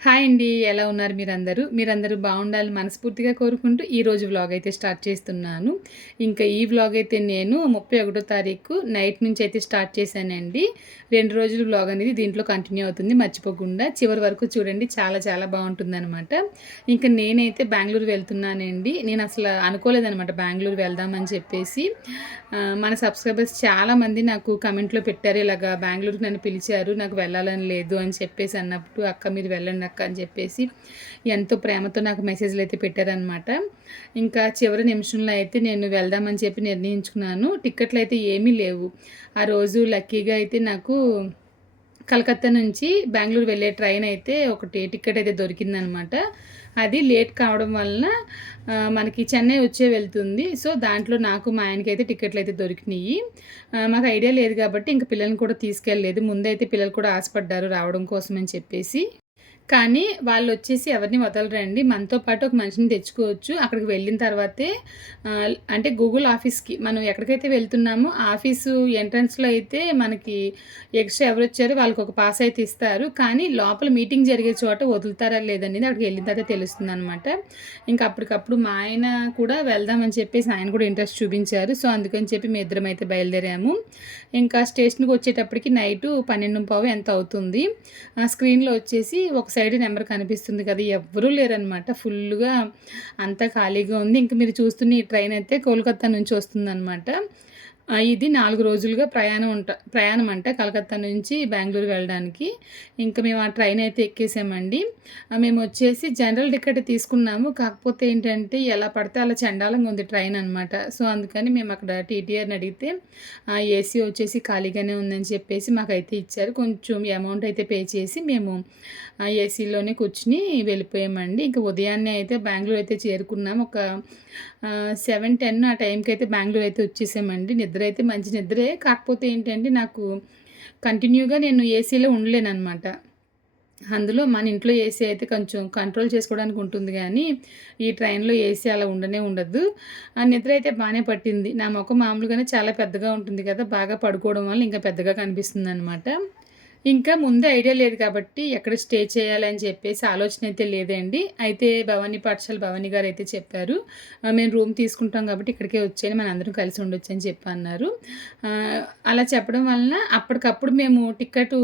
Hi అండి. ఎలా ఉన్నారు మీరందరూ? మీరందరూ బావుండాలని మనస్ఫూర్తిగా కోరుకుంటూ ఈరోజు వ్లాగ్ అయితే స్టార్ట్ చేస్తున్నాను. ఇంకా ఈ వ్లాగ్ అయితే నేను 31 తారీఖు నైట్ నుంచి అయితే స్టార్ట్ చేశానండి. 2 రోజులు వ్లాగ్ అనేది దీంట్లో కంటిన్యూ అవుతుంది మర్చిపోకుండా. చివరి వరకు చూడండి, చాలా చాలా బావుంటుందనమాట. ఇంకా నేనైతే బెంగుళూరు వెళ్తున్నానండి. నేను అసలు అనుకోలేదనమాట బెంగుళూరు వెళ్దామని చెప్పేసి. మన సబ్స్క్రైబర్స్ చాలామంది నాకు కమెంట్‌లో పెట్టారు, ఇలాగా బెంగుళూరుకి నన్ను పిలిచారు, నాకు వెళ్ళాలని లేదు అని చెప్పేసి అన్నప్పుడు, అక్క మీరు వెళ్ళండి అక్క అని చెప్పేసి ఎంతో ప్రేమతో నాకు మెసేజ్‌లు అయితే పెట్టారనమాట. ఇంకా చివరి నిమిషంలో అయితే నేను వెళ్దామని చెప్పి నిర్ణయించుకున్నాను. టికెట్లు అయితే ఏమీ లేవు. ఆ రోజు లక్కీగా అయితే నాకు కలకత్తా నుంచి బెంగుళూరు వెళ్ళే ట్రైన్ అయితే ఒకటి టికెట్ అయితే దొరికిందనమాట. అది లేట్ కావడం వలన మనకి చెన్నై వచ్చే వెళ్తుంది. సో, దాంట్లో నాకు మా ఆయనకైతే టికెట్లయితే దొరికినియి. మాకు ఐడియా లేదు కాబట్టి ఇంక పిల్లల్ని కూడా తీసుకెళ్ళలేదు. ముందైతే పిల్లలు కూడా ఆశపడ్డారు రావడం కోసం అని చెప్పేసి. కానీ వాళ్ళొచ్చేసి ఎవరిని వదలరండి. మనతో పాటు ఒక మనిషిని తెచ్చుకోవచ్చు. అక్కడికి వెళ్ళిన తర్వాతే అంటే గూగుల్ ఆఫీస్‌కి మనం ఎక్కడికైతే వెళ్తున్నామో ఆఫీసు ఎంట్రన్స్‌లో అయితే మనకి ఎక్స్‌ట్రా ఎవరొచ్చారో వాళ్ళకొక పాస్ అయితే ఇస్తారు. కానీ లోపల మీటింగ్ జరిగే చోట వదులుతారా లేదనేది అక్కడికి వెళ్ళిన తర్వాత తెలుస్తుందనమాట. ఇంకా అప్పటికప్పుడు మా ఆయన కూడా వెళ్దామని చెప్పేసి ఆయన కూడా ఇంట్రెస్ట్ చూపించారు. సో, అందుకని చెప్పి మేమిద్దరం అయితే బయలుదేరాము. ఇంకా స్టేషన్‌కి వచ్చేటప్పటికి నైటు 12:15 ఎంతో అవుతుంది. స్క్రీన్‌లో వచ్చేసి ఒక సైడ్ నెంబర్ కనిపిస్తుంది కదా! ఎవ్వరూ లేరనమాట. ఫుల్లుగా అంతా ఖాళీగా ఉంది. ఇంక మీరు చూస్తున్న ఈ ట్రైన్ అయితే కోల్‌కత్తా నుంచి వస్తుందనమాట. ఇది 4 రోజులుగా ప్రయాణం అంట కలకత్తా నుంచి బెంగుళూరు వెళ్ళడానికి. ఇంకా మేము ఆ ట్రైన్ అయితే ఎక్కేసామండి. మేమొచ్చేసి జనరల్ టికెట్ తీసుకున్నాము. కాకపోతే ఏంటంటే ఎలా పడితే అలా చెండాలంగా ఉంది ట్రైన్ అనమాట. సో, అందుకని మేము అక్కడ టీటీఆర్‌ని అడిగితే ఏసీ వచ్చేసి ఖాళీగానే ఉందని చెప్పేసి మాకైతే ఇచ్చారు. కొంచెం అమౌంట్ అయితే పే చేసి మేము ఏసీలోనే కూర్చొని వెళ్ళిపోయామండి. ఇంక ఉదయాన్నే అయితే బెంగుళూరు అయితే చేరుకున్నాము. ఒక 7, 10 ఆ టైంకి అయితే బెంగుళూరు అయితే వచ్చేసామండి. నిద్ర అయితే మంచి నిద్రే. కాకపోతే ఏంటంటే నాకు కంటిన్యూగా నేను ఏసీలో ఉండలేననమాట. అందులో మన ఇంట్లో ఏసీ అయితే కొంచెం కంట్రోల్ చేసుకోవడానికి ఉంటుంది గానీ, ఈ ట్రైన్‌లో ఏసీ అలా ఉండనే ఉండదు. నిద్ర అయితే బానే పట్టింది. నా మొఖం మామూలుగానే చాలా పెద్దగా ఉంటుంది కదా! బాగా పడుకోవడం వల్ల ఇంకా పెద్దగా కనిపిస్తుందనమాట. ఇంకా ముందే ఐడియా లేదు కాబట్టి ఎక్కడ స్టే చేయాలని చెప్పేసి ఆలోచన అయితే లేదండి. అయితే భవానీ పాఠశాల భవానీ గారైతే చెప్పారు. మేము రూమ్ తీసుకుంటాం కాబట్టి ఇక్కడికే వచ్చేయండి, మనందరం కలిసి ఉండొచ్చని చెప్పి అన్నారు. అలా చెప్పడం వలన అప్పటికప్పుడు మేము టికెటు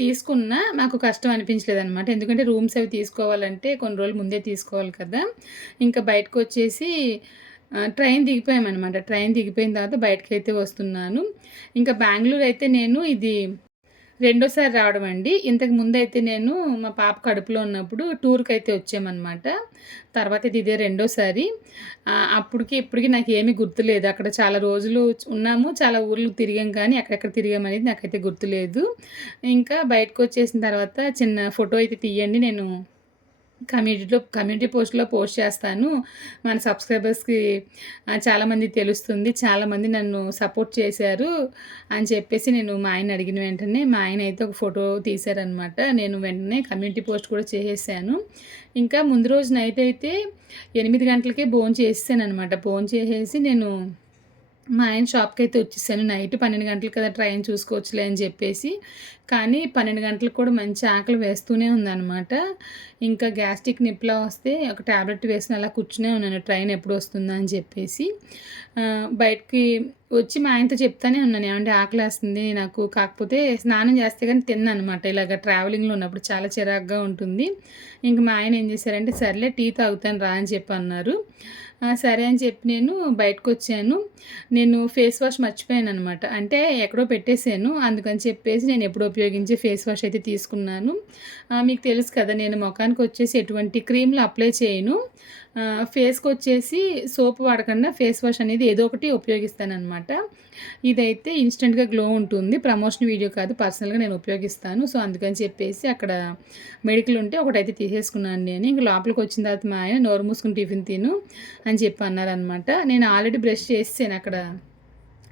తీసుకున్నా మాకు కష్టం అనిపించలేదనమాట. ఎందుకంటే రూమ్స్ అవి తీసుకోవాలంటే కొన్ని రోజులు ముందే తీసుకోవాలి కదా! ఇంకా బయటకొచ్చేసి ట్రైన్ దిగిపోయామనమాట. ట్రైన్ దిగిపోయిన తర్వాత బయటకైతే వస్తున్నాను. ఇంకా బెంగుళూరు అయితే నేను ఇది రెండోసారి రావడం అండి. ఇంతకు ముందైతే నేను మా పాప కడుపులో ఉన్నప్పుడు టూర్‌కైతే వచ్చామనమాట. తర్వాత ఇదే రెండోసారి. అప్పటికి ఇప్పటికి నాకేమీ గుర్తులేదు. అక్కడ చాలా రోజులు ఉన్నాము. చాలా ఊర్లు తిరిగాం కానీ ఎక్కడెక్కడ తిరిగామనేది నాకైతే గుర్తులేదు. ఇంకా బయటకొచ్చేసిన తర్వాత చిన్న ఫోటో అయితే తీయండి, నేను కమ్యూనిటీ పోస్ట్‌లో పోస్ట్ చేస్తాను. మన సబ్స్క్రైబర్స్‌కి చాలామంది తెలుస్తుంది. చాలామంది నన్ను సపోర్ట్ చేశారు అని చెప్పేసి నేను మా ఆయన్ని అడిగిన వెంటనే మా ఆయన అయితే ఒక ఫోటో తీశారనమాట. నేను వెంటనే కమ్యూనిటీ పోస్ట్ కూడా చేసేసాను. ఇంకా ముందు రోజు నైట్ అయితే 8 గంటలకే భోంచేసేసాననమాట. భోంచేసేసి నేను మా ఆయన షాప్‌కైతే వచ్చేసాను. నైట్ 12 గంటలు కదా ట్రైన్ చూసుకోవచ్చులే అని చెప్పేసి. కానీ 12 గంటలకు కూడా మంచి ఆకలి వేస్తూనే ఉందనమాట. ఇంకా గ్యాస్ట్రిక్ నొప్పిలా వస్తే ఒక టాబ్లెట్ వేసుకొని అలా కూర్చునే ఉన్నాను, ట్రైన్ ఎప్పుడు వస్తుందా అని చెప్పేసి. బయటికి వచ్చి మా ఆయనతో చెప్తానే ఉన్నాను, ఏమంటే ఆకలేస్తుంది నాకు, కాకపోతే స్నానం చేస్తే గాని తినననమాట. ఇలాగ ట్రావెలింగ్‌లో ఉన్నప్పుడు చాలా చిరాకుగా ఉంటుంది. ఇంక మా ఆయన ఏం చేశారంటే, సర్లే టీ తాగుతాను రా అని చెప్పి అన్నారు. సరే అని చెప్పి నేను బయటకొచ్చాను. నేను ఫేస్ వాష్ మర్చిపోయాననమాట. అంటే ఎక్కడో పెట్టేసాను. అందుకని చెప్పేసి నేను ఎప్పుడో ఉపయోగించే ఫేస్ వాష్ అయితే తీసుకున్నాను. మీకు తెలుసు కదా, నేను మొఖానికొచ్చేసి ఎటువంటి క్రీమ్‌లు అప్లై చేయను. ఫేస్‌కొచ్చేసి సోప్ వాడకుండా ఫేస్ వాష్ అనేది ఏదో ఒకటి ఉపయోగిస్తాననమాట. ఇదైతే ఇన్‌స్టంట్‌గా గ్లో ఉంటుంది. ప్రమోషన్ వీడియో కాదు, పర్సనల్‌గా నేను ఉపయోగిస్తాను. సో, అందుకని చెప్పేసి అక్కడ మెడికల్ ఉంటే ఒకటైతే తీసేసుకున్నాను నేను. ఇంక లోపలికొచ్చిన తర్వాత మా ఆయన నోరు మూసుకొని టిఫిన్ తిను అని చెప్పి అన్నారనమాట. నేను ఆల్రెడీ బ్రష్ చేసేసాను అక్కడ.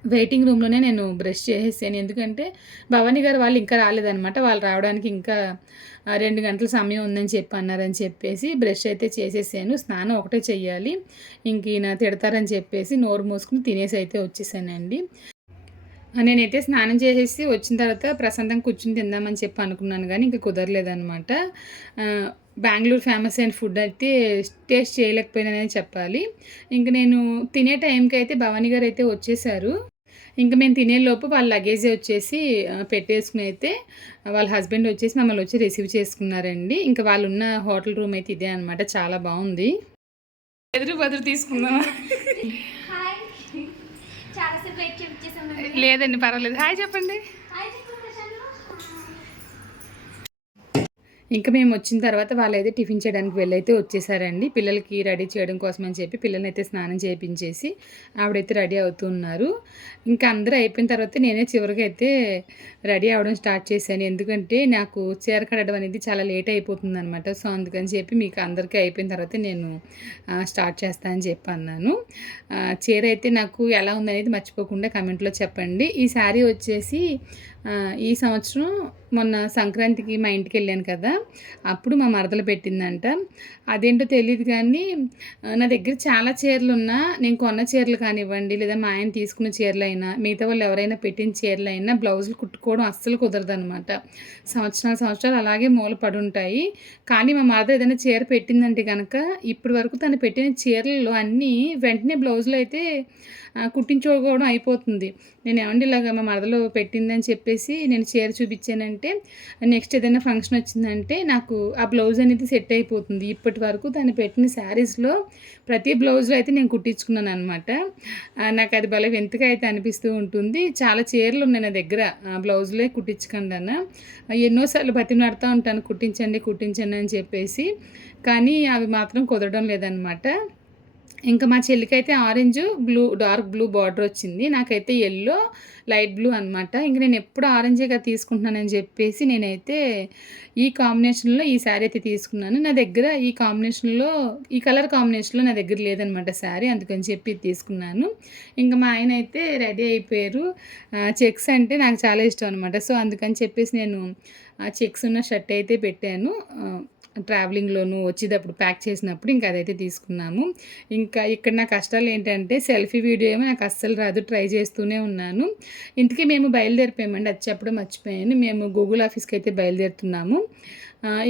వెయిటింగ్ రూమ్‌లోనే నేను బ్రష్ చేసేసాను. ఎందుకంటే భవానీ గారు వాళ్ళు ఇంకా రాలేదనమాట. వాళ్ళు రావడానికి ఇంకా 2 గంటల సమయం ఉందని చెప్పి అన్నారని చెప్పేసి బ్రష్ అయితే చేసేసాను. స్నానం ఒకటే చెయ్యాలి. ఇంక ఈయన తిడతారని చెప్పేసి నోరు మూసుకొని తినేసి అయితే వచ్చేసానండి. నేనైతే స్నానం చేసేసి వచ్చిన తర్వాత ప్రశాంతంగా కూర్చొని తిందామని చెప్పి అనుకున్నాను గానీ, ఇంక కుదరలేదనమాట. బెంగుళూరు ఫేమస్ అయిన ఫుడ్ అయితే టేస్ట్ చేయలేకపోయాననే చెప్పాలి. ఇంక నేను తినే టైంకయితే భవానీ గారైతే వచ్చేసారు. ఇంక మేము తినేలోపు వాళ్ళ లగేజ్ వచ్చేసి పెట్టేసుకుని అయితే వాళ్ళ హస్బెండ్ వచ్చేసి మమ్మల్ని వచ్చి రిసీవ్ చేసుకున్నారండి. ఇంక వాళ్ళున్న హోటల్ రూమ్ అయితే ఇదే అనమాట. చాలా బావుంది. ఎదురు బదురు తీసుకుందామా? హాయ్. చాలా సేపు వెయిట్ చేపించేసామండి. లేదండి, పర్వాలేదు. హాయ్ చెప్పండి. హాయ్ చెప్పు ప్రశాంత్. ఇంకా మేము వచ్చిన తర్వాత వాళ్ళైతే టిఫిన్ చేయడానికి వెళ్ళైతే వచ్చేసారండి. పిల్లలకి రెడీ చేయడం కోసం అని చెప్పి పిల్లలనైతే స్నానం చేయించేసి ఆవిడైతే రెడీ అవుతున్నారు. ఇంకా అందరూ అయిపోయిన తర్వాత నేనే చివరిగా అయితే రెడీ అవ్వడం స్టార్ట్ చేశాను. ఎందుకంటే నాకు చీర కట్టడం అనేది చాలా లేట్ అయిపోతుందనమాట. సో అందుకని చెప్పి మీకు అందరికీ అయిపోయిన తర్వాత నేను స్టార్ట్ చేస్తానని చెప్పి అన్నాను. చీర అయితే నాకు ఎలా ఉందనేది మర్చిపోకుండా కమెంట్లో చెప్పండి. ఈ శారీ వచ్చేసి ఈ సంవత్సరం మొన్న సంక్రాంతికి మా ఇంటికి వెళ్ళాను కదా, అప్పుడు మా మరదలు పెట్టిందంట. అదేంటో తెలియదు కానీ నా దగ్గర చాలా చీరలున్నా, నేను కొన్న చీరలు కానివ్వండి, లేదా మా ఆయన తీసుకున్న చీరలైనా, మిగతా వాళ్ళు ఎవరైనా పెట్టిన చీరలైనా బ్లౌజులు కుట్టుకోవడం అస్సలు కుదరదనమాట. సంవత్సరాలు అలాగే మూల పడుంటాయి. కానీ మా మరదలు ఏదైనా చీర పెట్టిందంటే కనుక ఇప్పటి వరకు తను పెట్టిన చీరలలో అన్నీ వెంటనే బ్లౌజులు అయితే కుట్టించుకోవడం అయిపోతుంది. నేను ఏమండి ఇలాగ మా మరదలు పెట్టిందని చెప్పేసి నేను చీర చూపించానంటే నెక్స్ట్ ఏదైనా ఫంక్షన్ వచ్చిందంటే నాకు ఆ బ్లౌజ్ అనేది సెట్ అయిపోతుంది. ఇప్పటి వరకు తను పెట్టిన శారీస్లో ప్రతి బ్లౌజ్లో అయితే నేను కుట్టించుకున్నాను అనమాట. నాకు అది భలే వింతగా అయితే అనిపిస్తూ ఉంటుంది. చాలా చీరలు ఉన్నాయి నా దగ్గర బ్లౌజులే కుట్టించకుండా. ఎన్నోసార్లు బతిమలాడుతూ ఉంటాను కుట్టించండి అని చెప్పేసి, కానీ అవి మాత్రం కుదరడం లేదనమాట. ఇంకా మా చెల్లికైతే ఆరెంజ్, డార్క్ బ్లూ బార్డర్ వచ్చింది. నాకైతే యెల్లో, లైట్ బ్లూ అనమాట. ఇంక నేను ఎప్పుడు ఆరెంజేగా తీసుకుంటున్నానని చెప్పేసి నేనైతే ఈ కాంబినేషన్లో ఈ శారీ అయితే తీసుకున్నాను. నా దగ్గర ఈ కలర్ కాంబినేషన్లో నా దగ్గర లేదనమాట శారీ, అందుకని చెప్పి తీసుకున్నాను. ఇంకా మా ఆయన అయితే రెడీ అయిపోయారు. చెక్స్ అంటే నాకు చాలా ఇష్టం అనమాట. సో అందుకని చెప్పేసి నేను చెక్స్ ఉన్న షర్ట్ అయితే పెట్టాను. ట్రావెలింగ్లోనూ వచ్చేటప్పుడు ప్యాక్ చేసినప్పుడు ఇంకా అదైతే తీసుకున్నాము. ఇంకా ఇక్కడ నా కష్టాలు ఏంటంటే సెల్ఫీ వీడియో ఏమో నాకు అస్సలు రాదు, ట్రై చేస్తూనే ఉన్నాను. ఇంతకీ మేము బయలుదేరిపోయామండి, అది చెప్పడం మర్చిపోయాను. మేము గూగుల్ ఆఫీస్కి అయితే బయలుదేరుతున్నాము.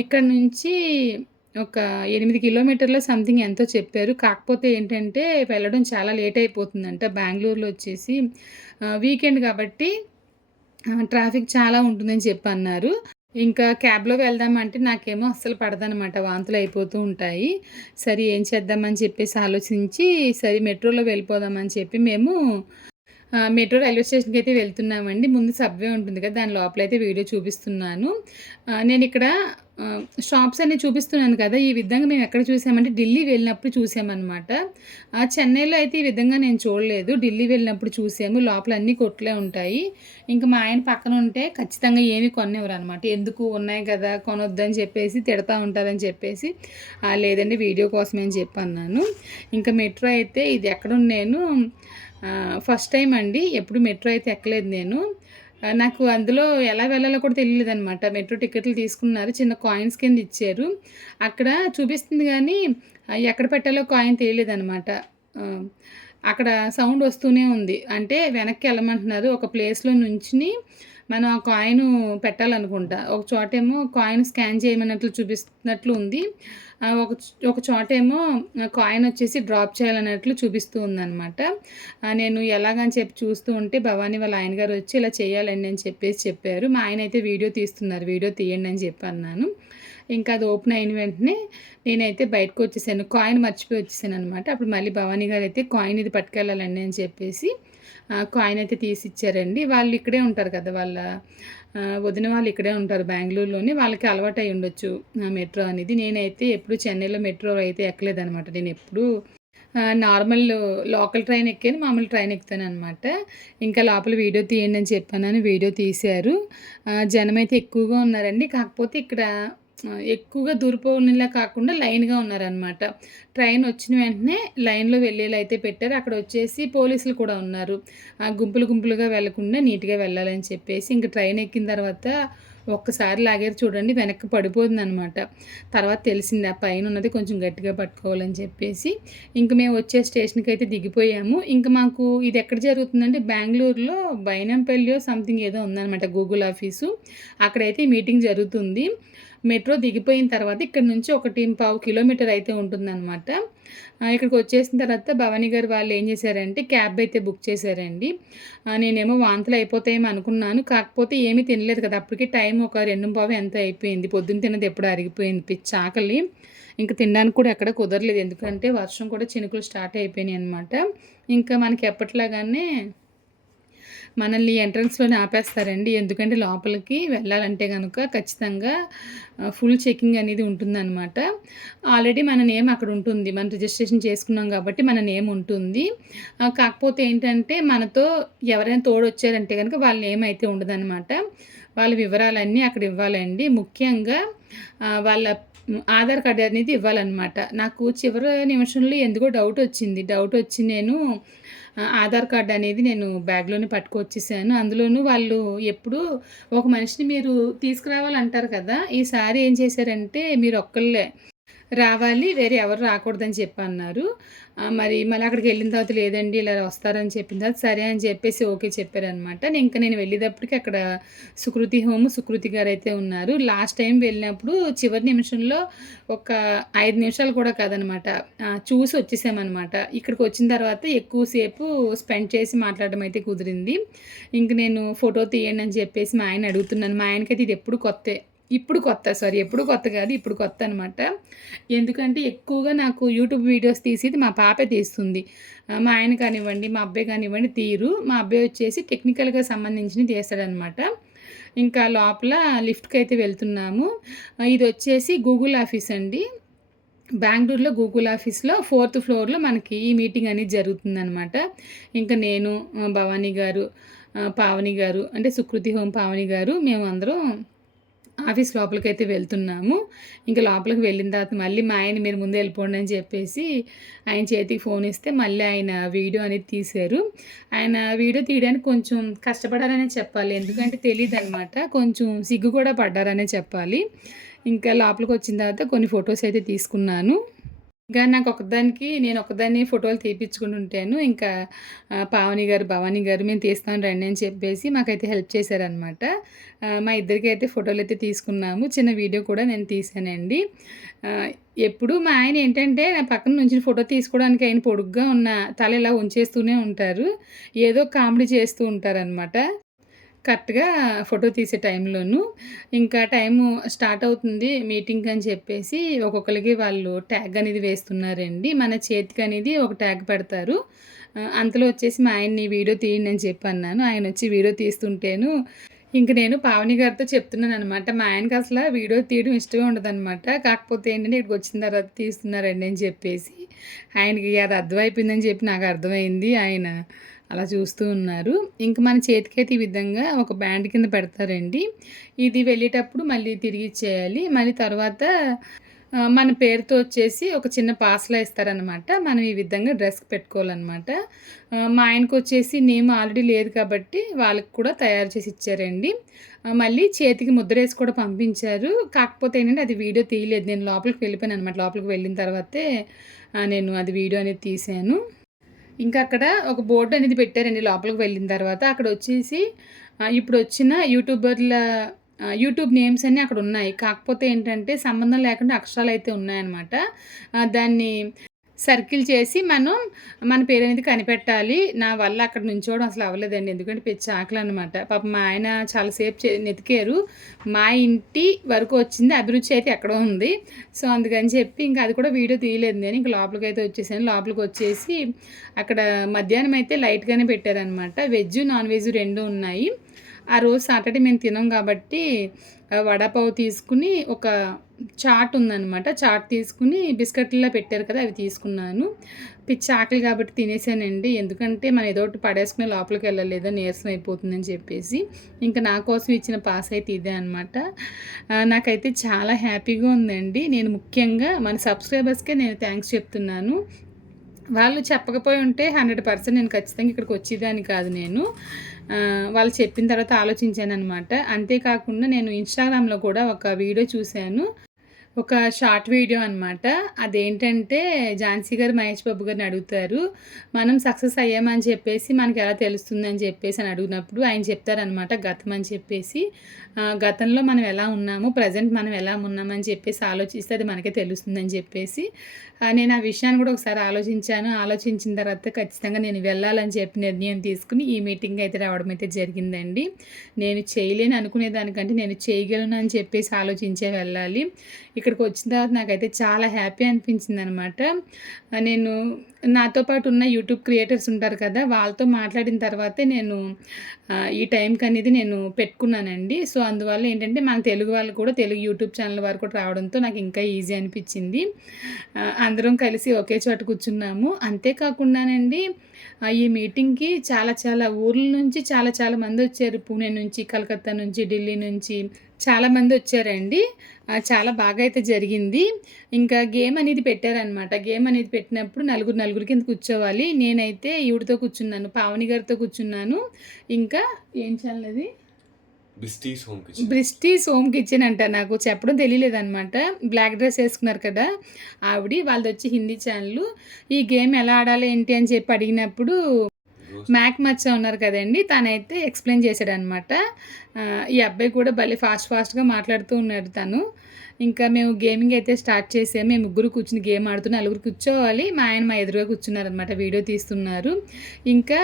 ఇక్కడ నుంచి ఒక 8 కిలోమీటర్ల సంథింగ్ ఎంతో చెప్పారు. కాకపోతే ఏంటంటే వెళ్ళడం చాలా లేట్ అయిపోతుందంట. బెంగళూరులో వచ్చేసి వీకెండ్ కాబట్టి ట్రాఫిక్ చాలా ఉంటుందని చెప్పి అన్నారు. ఇంకా క్యాబ్‌లో వెళ్దామంటే నాకేమో అస్సలు పడదనమాట. వాంతులు అయిపోతూ ఉంటాయి. సరే ఏం చేద్దామని చెప్పేసి ఆలోచించి సరే మెట్రోలో వెళ్ళిపోదామని చెప్పి మేము మెట్రో రైల్వే స్టేషన్‌కి అయితే వెళ్తున్నామండి. ముందు సబ్‌వే ఉంటుంది కదా, దాని లోపలైతే వీడియో చూపిస్తున్నాను. నేనిక్కడ షాప్స్ అన్నీ చూపిస్తున్నాను కదా, ఈ విధంగా మేము ఎక్కడ చూసామంటే ఢిల్లీ వెళ్ళినప్పుడు చూసామనమాట. చెన్నైలో అయితే ఈ విధంగా నేను చూడలేదు. ఢిల్లీ వెళ్ళినప్పుడు చూసాము. లోపల అన్నీ కొట్లే ఉంటాయి. ఇంకా మా ఆయన పక్కన ఉంటే ఖచ్చితంగా ఏమి కొనివ్వరనమాట. ఎందుకు ఉన్నాయి కదా కొనొద్దని చెప్పేసి తిడతా ఉంటారని చెప్పేసి లేదండి వీడియో కోసమే అని చెప్పి అన్నాను. ఇంకా మెట్రో అయితే ఇది ఎక్కడున్న నేను ఫస్ట్ టైం అండి. ఎప్పుడు మెట్రో అయితే ఎక్కలేదు నేను. నాకు అందులో ఎలా వెళ్ళాలో కూడా తెలియలేదనమాట. మెట్రో టికెట్లు తీసుకున్నారు. చిన్న కాయిన్స్ కింద ఇచ్చారు. అక్కడ చూపిస్తుంది కానీ ఎక్కడ పెట్టాలో కాయిన్ తెలియలేదనమాట. అక్కడ సౌండ్ వస్తూనే ఉంది. అంటే వెనక్కి వెళ్ళమంటున్నారు. ఒక ప్లేస్‌లో నుంచుని మనం ఆ కాయిన్ పెట్టాలనుకుంటా. ఒక చోటేమో కాయిన్ స్కాన్ చేయమన్నట్లు చూపిస్తున్నట్లు ఉంది. ఒక చోటేమో కాయిన్ వచ్చేసి డ్రాప్ చేయాలన్నట్లు చూపిస్తూ ఉందనమాట. నేను ఎలాగని చెప్పి చూస్తూ ఉంటే భవానీ వాళ్ళ ఆయన గారు వచ్చి ఇలా చేయాలండి అని చెప్పేసి చెప్పారు. మా ఆయన అయితే వీడియో తీస్తున్నారు. వీడియో తీయండి అని చెప్పి అన్నాను. ఇంకా అది ఓపెన్ అయిన వెంటనే నేనైతే బయటకు వచ్చేసాను. కాయిన్ మర్చిపోయి వచ్చేసాను అనమాట. అప్పుడు మళ్ళీ భవానీ గారు అయితే కాయిన్ ఇది పట్టుకెళ్ళాలండి అని చెప్పేసి కాయిన్ అయితే తీసి ఇచ్చారండి. వాళ్ళు ఇక్కడే ఉంటారు కదా, వాళ్ళ వదిన వాళ్ళు ఇక్కడే ఉంటారు బెంగళూరులోనే. వాళ్ళకి అలవాటు అయి ఉండొచ్చు మెట్రో అనేది. నేనైతే ఎప్పుడు చెన్నైలో మెట్రో అయితే ఎక్కలేదనమాట. నేను ఎప్పుడు నార్మల్ లోకల్ ట్రైన్ ఎక్కాను, మామూలు ట్రైన్ ఎక్కుతాననమాట. ఇంకా లోపల వీడియో తీయండి అని చెప్పానని వీడియో తీశారు. జనమైతే ఎక్కువగా ఉన్నారండి. కాకపోతే ఇక్కడ ఎక్కువగా దూరిపోనిలా కాకుండా లైన్‌గా ఉన్నారనమాట. ట్రైన్ వచ్చిన వెంటనే లైన్‌లో వెళ్ళేలా అయితే పెట్టారు. అక్కడ వచ్చేసి పోలీసులు కూడా ఉన్నారు. గుంపులుగా వెళ్ళకుండా నీట్‌గా వెళ్ళాలని చెప్పేసి. ఇంక ట్రైన్ ఎక్కిన తర్వాత ఒక్కసారి లాగారు చూడండి, వెనక్కి పడిపోతుందనమాట. తర్వాత తెలిసింది ఆ పైన ఉన్నది కొంచెం గట్టిగా పట్టుకోవాలని చెప్పేసి ఇంక మేము వచ్చే స్టేషన్కి అయితే దిగిపోయాము. ఇంక మాకు ఇది ఎక్కడ జరుగుతుందంటే బెంగళూరులో బైనంపల్లియో సంథింగ్ ఏదో ఉందనమాట గూగుల్ ఆఫీసు. అక్కడైతే ఈ మీటింగ్ జరుగుతుంది. మెట్రో దిగిపోయిన తర్వాత ఇక్కడ నుంచి 1.25 కిలోమీటర్ అయితే ఉంటుందన్నమాట. ఇక్కడికి వచ్చేసిన తర్వాత భవానీ గారు వాళ్ళు ఏం చేశారంటే క్యాబ్ అయితే బుక్ చేశారండి. నేనేమో వాంతులు అయిపోతాయేమో అనుకున్నాను. కాకపోతే ఏమీ తినలేదు కదా, అప్పటికి టైం ఒక 2:15 ఎంత అయిపోయింది. పొద్దున్న తిన్నది ఎప్పుడో అరిగిపోయింది, పిచ్చి ఆకలి. ఇంక తినడానికి కూడా ఎక్కడ కుదరలేదు, ఎందుకంటే వర్షం కూడా చినుకులు స్టార్ట్ అయిపోయినాయి అనమాట. ఇంకా మనకి ఎప్పట్లాగానే మనల్ని ఎంట్రన్స్‌లోనే ఆపేస్తారండి. ఎందుకంటే లోపలికి వెళ్ళాలంటే గనుక ఖచ్చితంగా ఫుల్ చెకింగ్ అనేది ఉంటుందనమాట. ఆల్రెడీ మన నేమ్ అక్కడ ఉంటుంది. మనం రిజిస్ట్రేషన్ చేసుకున్నాం కాబట్టి మన నేమ్ ఉంటుంది. కాకపోతే ఏంటంటే మనతో ఎవరైనా తోడొచ్చారంటే గనుక వాళ్ళ నేమ్ అయితే ఉండదనమాట. వాళ్ళ వివరాలన్నీ అక్కడ ఇవ్వాలండి. ముఖ్యంగా వాళ్ళ ఆధార్ కార్డ్ అనేది ఇవ్వాలన్నమాట. నాకు చివరి నిమిషంలో ఎందుకో డౌటొచ్చి నేను ఆధార్ కార్డ్ అనేది నేను బ్యాగ్‌లోనే పట్టుకొచ్చేసాను. అందులోనూ వాళ్ళు ఎప్పుడూ ఒక మనిషిని మీరు తీసుకురావాలంటారు కదా, ఈసారి ఏం చేశారంటే మీరు ఒక్కళ్ళే రావాలి, వేరే ఎవరు రాకూడదని చెప్పన్నారు. మరి మళ్ళీ అక్కడికెళ్ళిన తర్వాత లేదండి ఇలా వస్తారని చెప్పిన తర్వాత సరే అని చెప్పేసి ఓకే చెప్పారనమాట. నేను వెళ్ళేటప్పటికి అక్కడ సుకృతి గారైతే ఉన్నారు. లాస్ట్ టైం వెళ్ళినప్పుడు చివరి నిమిషంలో ఒక 5 నిమిషాలు కూడా కాదనమాట, చూసి వచ్చేసామనమాట. ఇక్కడికి వచ్చిన తర్వాత ఎక్కువ సేపు స్పెండ్ చేసి మాట్లాడడం అయితే కుదిరింది. ఇంక నేను ఫోటో తీయండి అని చెప్పేసి మా ఆయన అడుగుతున్నాను. మా ఆయనకైతే ఇది ఎప్పుడు కొత్త కాదు, ఇప్పుడు కొత్త అనమాట. ఎందుకంటే ఎక్కువగా నాకు యూట్యూబ్ వీడియోస్ తీసేది మా పాపే తీస్తుంది. మా ఆయన కానివ్వండి, మా అబ్బాయి కానివ్వండి తీరు. మా అబ్బాయి వచ్చేసి టెక్నికల్‌గా సంబంధించినవి తీస్తాడనమాట. ఇంకా లోపల లిఫ్ట్‌కి అయితే వెళ్తున్నాము. ఇది వచ్చేసి గూగుల్ ఆఫీస్ అండి. బెంగళూరులో గూగుల్ ఆఫీస్‌లో 4th ఫ్లోర్‌లో మనకి ఈ మీటింగ్ అనేది జరుగుతుందనమాట. ఇంకా నేను, భవానీ గారు, పావని గారు అంటే సుకృతి హోమ్ పావని గారు మేమందరం ఆఫీస్ లోపలికైతే వెళ్తున్నాము. ఇంకా లోపలికి వెళ్ళిన తర్వాత మళ్ళీ మా ఆయన మీరు ముందే వెళ్ళిపోండి అని చెప్పేసి ఆయన చేతికి ఫోన్ ఇస్తే మళ్ళీ ఆయన వీడియో అనేది తీశారు. ఆయన వీడియో తీయడానికి కొంచెం కష్టపడారనే చెప్పాలి, ఎందుకంటే తెలీదనమాట. కొంచెం సిగ్గు కూడా పడ్డారనే చెప్పాలి. ఇంకా లోపలికి వచ్చిన తర్వాత కొన్ని ఫొటోస్ అయితే తీసుకున్నాను. ఇంకా నేను ఒక్కదాన్ని ఫోటోలు తీపిచ్చుకుంటుంటాను. ఇంకా పావని గారు, భవానీ గారు మేము తీస్తాం రండి అని చెప్పేసి మాకైతే హెల్ప్ చేశారనమాట. మా ఇద్దరికైతే ఫోటోలు అయితే తీసుకున్నాము. చిన్న వీడియో కూడా నేను తీసానండి. ఎప్పుడు మా ఆయన ఏంటంటే నా పక్కన నుంచుని ఫోటో తీసుకోవడానికి ఆయన పొడుగ్గా ఉన్న తల ఇలా ఉంచేస్తూనే ఉంటారు. ఏదో కామెడీ చేస్తూ ఉంటారనమాట కరెక్ట్‌గా ఫోటో తీసే టైంలోను. ఇంకా టైము స్టార్ట్ అవుతుంది మీటింగ్ అని చెప్పేసి ఒక్కొక్కరికి వాళ్ళు ట్యాగ్ అనేది వేస్తున్నారండి. మన చేతికి అనేది ఒక ట్యాగ్ పెడతారు. అంతలో వచ్చేసి మా ఆయన్ని వీడియో తీయండి అని చెప్పి అన్నాను. ఆయన వచ్చి వీడియో తీస్తుంటేను ఇంక నేను పావని గారితో చెప్తున్నాననమాట. మా ఆయనకి అసల వీడియో తీయడం ఇష్టమే ఉండదనమాట. కాకపోతే ఏంటంటే ఇక్కడికి వచ్చిన తర్వాత తీస్తున్నారండి అని చెప్పేసి ఆయనకి అది అర్థమైపోయిందని చెప్పి నాకు అర్థమైంది. ఆయన అలా చూస్తూ ఉన్నారు. ఇంక మన చేతికైతే ఈ విధంగా ఒక బ్యాండ్ కింద పెడతారండి. ఇది వెళ్ళేటప్పుడు మళ్ళీ తిరిగి ఇచ్చేయాలి. మళ్ళీ తర్వాత మన పేరుతో వచ్చేసి ఒక చిన్న పాస్‌లా ఇస్తారనమాట. మనం ఈ విధంగా డ్రెస్‌కి పెట్టుకోవాలనమాట. మా ఆయనకొచ్చేసి నేమ్ ఆల్రెడీ లేదు కాబట్టి వాళ్ళకి కూడా తయారు చేసి ఇచ్చారండి. మళ్ళీ చేతికి ముద్రేసి కూడా పంపించారు. కాకపోతే ఏంటంటే అది వీడియో తీయలేదు. నేను లోపలికి వెళ్ళిపోయాననమాట. లోపలికి వెళ్ళిన తర్వాతే నేను అది వీడియో అనేది తీశాను. ఇంకా అక్కడ ఒక బోర్డ్ అనేది పెట్టారండి లోపలికి వెళ్ళిన తర్వాత. అక్కడ వచ్చేసి ఇప్పుడొచ్చిన యూట్యూబ్ నేమ్స్ అన్నీ అక్కడ ఉన్నాయి. కాకపోతే ఏంటంటే సంబంధం లేకుండా అక్షరాలైతే ఉన్నాయన్నమాట. దాన్ని సర్కిల్ చేసి మన పేరనేది కనిపెట్టాలి. నా వల్ల అక్కడ నుంచోవడం అసలు అవ్వలేదండి. ఎందుకంటే పిచ్చి ఆకలనమాట. పాపం మా ఆయన చాలాసేపు వెతికారు. మా ఇంటి వరకు వచ్చింది, అభిరుచి అయితే ఎక్కడో ఉంది. సో అందుకని చెప్పి ఇంకా అది కూడా వీడియో తీయలేదు నేను. ఇంక లోపలికైతే వచ్చేసాను. లోపలికి వచ్చేసి అక్కడ మధ్యాహ్నం అయితే లైట్‌గానే పెట్టారనమాట. వెజ్, నాన్ వెజ్ 2 ఉన్నాయి. ఆ రోజు సాటర్డే మేము తినం కాబట్టి వడాపావు తీసుకుని ఒక చాట్ ఉందనమాట. చాట్ తీసుకుని బిస్కెట్‌లా పెట్టారు కదా, అవి తీసుకున్నాను. పిచ్చి ఆకలి కాబట్టి తినేసానండి. ఎందుకంటే మనం ఏదో ఒకటి పడేసుకుని లోపలికి వెళ్ళాలి, ఏదో నీరసం అయిపోతుందని చెప్పేసి. ఇంకా నా కోసం ఇచ్చిన పాస్ అయితే ఇదే అనమాట. నాకైతే చాలా హ్యాపీగా ఉందండి. నేను ముఖ్యంగా మన సబ్స్క్రైబర్స్‌కే నేను థ్యాంక్స్ చెప్తున్నాను. వాళ్ళు చెప్పకపోయి ఉంటే 100% నేను ఖచ్చితంగా ఇక్కడికి వచ్చేదాన్ని కాదు నేను. వాళ్ళు చెప్పిన తర్వాత ఆలోచించాననమాట. అంతేకాకుండా నేను ఇన్‌స్టాగ్రామ్‌లో కూడా ఒక వీడియో చూశాను. ఒక షార్ట్ వీడియో అనమాట. అదేంటంటే ఝాన్సీ గారు మహేష్ బాబు గారిని అడుగుతారు. మనం సక్సెస్ అయ్యామని చెప్పేసి మనకెలా తెలుస్తుందని చెప్పేసి అని అడిగినప్పుడు ఆయన చెప్తారనమాట గతం అని చెప్పేసి. గతంలో మనం ఎలా ఉన్నాము, ప్రెజెంట్ మనం ఎలా ఉన్నామని చెప్పేసి ఆలోచిస్తే అది మనకే తెలుస్తుందని చెప్పేసి నేను ఆ విషయాన్ని కూడా ఒకసారి ఆలోచించాను. ఆలోచించిన తర్వాత ఖచ్చితంగా నేను వెళ్ళాలని చెప్పి నిర్ణయం తీసుకుని ఈ మీటింగ్ అయితే రావడం అయితే జరిగిందండి. నేను చేయలేను అనుకునే దానికంటే నేను చేయగలను అని చెప్పేసి ఆలోచించే వెళ్ళాలి. ఇక్కడికి వచ్చిన తర్వాత నాకైతే చాలా హ్యాపీ అనిపించిందనమాట. నేను నాతో పాటు ఉన్న యూట్యూబ్ క్రియేటర్స్ ఉంటారు కదా! వాళ్ళతో మాట్లాడిన తర్వాతే నేను ఈ టైంకి అనేది నేను పెట్టుకున్నానండి. సో, అందువల్ల ఏంటంటే మన తెలుగు వాళ్ళు కూడా తెలుగు యూట్యూబ్ ఛానల్ వారు కూడా రావడంతో నాకు ఇంకా ఈజీ అనిపించింది. అందరం కలిసి ఒకే చోట కూర్చున్నాము. అంతేకాకుండానండి ఈ మీటింగ్‌కి చాలా చాలా ఊర్ల నుంచి చాలా చాలా మందొచ్చారు. పూణే నుంచి, కలకత్తా నుంచి, ఢిల్లీ నుంచి చాలామంది వచ్చారండి. చాలా బాగా అయితే జరిగింది. ఇంకా గేమ్ అనేది పెట్టారనమాట. గేమ్ అనేది పెట్టినప్పుడు నలుగురు కింద కూర్చోవాలి. నేనైతే ఈవిడతో కూర్చున్నాను. పావని గారితో కూర్చున్నాను. ఇంకా ఏం ఛానల్ అది? బ్రిస్టీస్ హోమ్ కిచెన్ అంట. నాకు చెప్పడం తెలియలేదనమాట. బ్లాక్ డ్రెస్ వేసుకున్నారు కదా ఆవిడ. వాళ్ళదొచ్చి హిందీ ఛానల్. ఈ గేమ్ ఎలా ఆడాలి ఏంటి అని చెప్పి అడిగినప్పుడు మ్యాక్ మచ్చ ఉన్నారు కదండి, తనైతే ఎక్స్ప్లెయిన్ చేశాడనమాట. ఈ అబ్బాయి కూడా భలే ఫాస్ట్గా మాట్లాడుతూ ఉన్నాడు తను. ఇంకా మేము గేమింగ్ అయితే స్టార్ట్ చేసాము. మేము ముగ్గురు కూర్చుని గేమ్ ఆడుతూ నలుగురు కూర్చోవాలి. మా ఆయన మా ఎదురుగా కూర్చున్నారనమాట, వీడియో తీస్తున్నారు. ఇంకా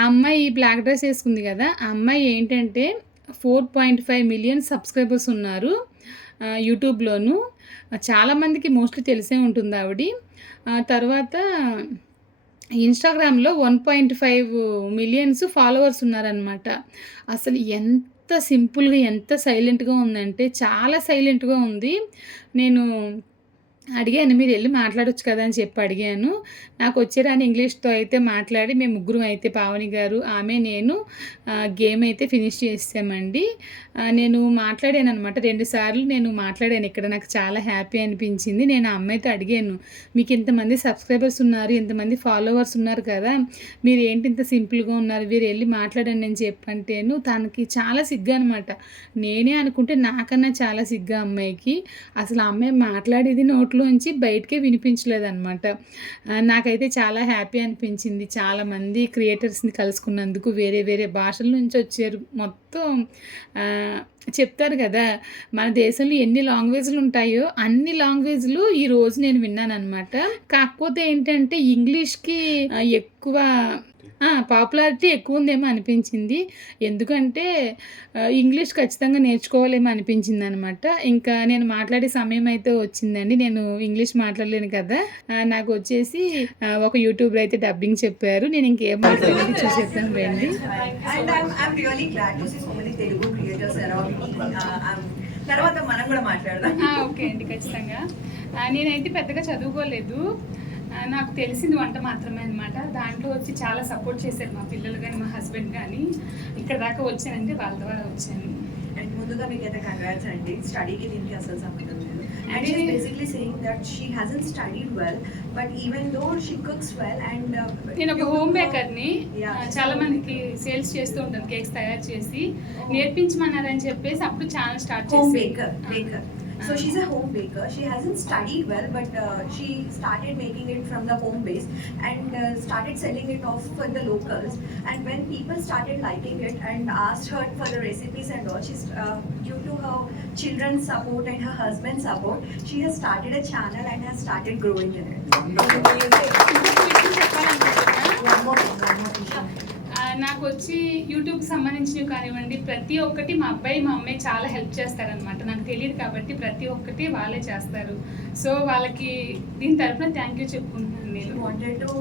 ఆ అమ్మాయి బ్లాక్ డ్రెస్ వేసుకుంది కదా, ఆ అమ్మాయి ఏంటంటే 4.5 మిలియన్ సబ్స్క్రైబర్స్ ఉన్నారు యూట్యూబ్లోను. చాలామందికి మోస్ట్లీ తెలిసే ఉంటుంది ఆవిడ. తర్వాత ఇన్‌స్టాగ్రామ్‌లో 1.5 మిలియన్స్ ఫాలోవర్స్ ఉన్నారనమాట. అసలు ఎంత సింపుల్‌గా, ఎంత సైలెంట్‌గా ఉందంటే చాలా సైలెంట్‌గా ఉంది. నేను అడిగాను, మీరు వెళ్ళి మాట్లాడొచ్చు కదా అని చెప్పి అడిగాను. నాకు వచ్చేరాని ఇంగ్లీష్తో అయితే మాట్లాడి మేము ముగ్గురం అయితే పావని గారు, ఆమె, నేను గేమ్ అయితే ఫినిష్ చేసామండి. నేను మాట్లాడాను అనమాట. 2 సార్లు నేను మాట్లాడాను ఇక్కడ. నాకు చాలా హ్యాపీ అనిపించింది. నేను ఆ అమ్మాయితో అడిగాను, మీకు ఇంతమంది సబ్స్క్రైబర్స్ ఉన్నారు, ఇంతమంది ఫాలోవర్స్ ఉన్నారు కదా, మీరు ఏంటి ఇంత సింపుల్గా ఉన్నారు, మీరు వెళ్ళి మాట్లాడండి అని చెప్పంటేను తనకి చాలా సిగ్గు అనమాట. నేనే అనుకుంటే నాకన్నా చాలా సిగ్గు అమ్మాయికి. అసలు ఆ అమ్మాయి మాట్లాడేది నోట్లోంచి బయటకే వినిపించలేదన్నమాట. నాకైతే చాలా హ్యాపీ అనిపించింది. చాలామంది క్రియేటర్స్ని కలుసుకున్నందుకు వేరే వేరే భాషల నుంచి వచ్చారు. మొత్తం చెప్తారు కదా, మన దేశంలో ఎన్ని లాంగ్వేజ్లు ఉంటాయో అన్ని లాంగ్వేజ్లు ఈరోజు నేను విన్నానమాట. కాకపోతే ఏంటంటే ఇంగ్లీష్కి ఎక్కువ పాపులారిటీ ఎక్కువ ఉందేమో అనిపించింది. ఎందుకంటే ఇంగ్లీష్ ఖచ్చితంగా నేర్చుకోవాలేమో అనిపించింది అనమాట. ఇంకా నేను మాట్లాడే సమయం అయితే వచ్చిందండి. నేను ఇంగ్లీష్ మాట్లాడలేను కదా, నాకు వచ్చేసి ఒక యూట్యూబర్ అయితే డబ్బింగ్ చెప్పారు. నేను ఇంకేం మాట్లాడేది చూసేద్దాం రండి. తర్వాత మనం కూడా మాట్లాడదాం. ఓకే అండి, ఖచ్చితంగా. నేనైతే పెద్దగా చదువుకోలేదు. నాకు తెలిసింది వంట మాత్రమే అనమాట. దాంట్లో వచ్చి చాలా సపోర్ట్ చేశారు మా పిల్లలు కానీ మా హస్బెండ్ కానీ. ఇక్కడ దాకా వచ్చానంటే వాళ్ళ ద్వారా వచ్చాను. అండ్ ముందుగా మీకైతే కంగ్రాట్స్ అండి. స్టడీకి దీనికి అసలు సంబంధం లేదు. And she's basically saying that she hasn't studied well, but even though she cooks well and నేను ఒక హోమ్ బేకర్ని. చాలా మందికి సేల్స్ చేస్తూ ఉంటాను, కేక్స్ తయారు చేసి నేర్పించమన్నారని చెప్పేసి అప్పుడు ఛానల్ స్టార్ట్ చేసి. home baker. So she's a home baker. She hasn't studied well, but she started making it from the home base and started selling it off for the locals. And when people started liking it and asked her for the recipes and all, she's due to her children's support and her husband's support, she has started a channel and has started growing in it. One more thing. నాకు వచ్చి యూట్యూబ్కి సంబంధించినవి కానివ్వండి, ప్రతి ఒక్కటి మా అబ్బాయి మా అమ్మాయి చాలా హెల్ప్ చేస్తారనమాట. నాకు తెలియదు కాబట్టి ప్రతి ఒక్కటి వాళ్ళే చేస్తారు. సో వాళ్ళకి దీని తరఫున థ్యాంక్ యూ చెప్పుకుంటున్నాను నేను. She wanted to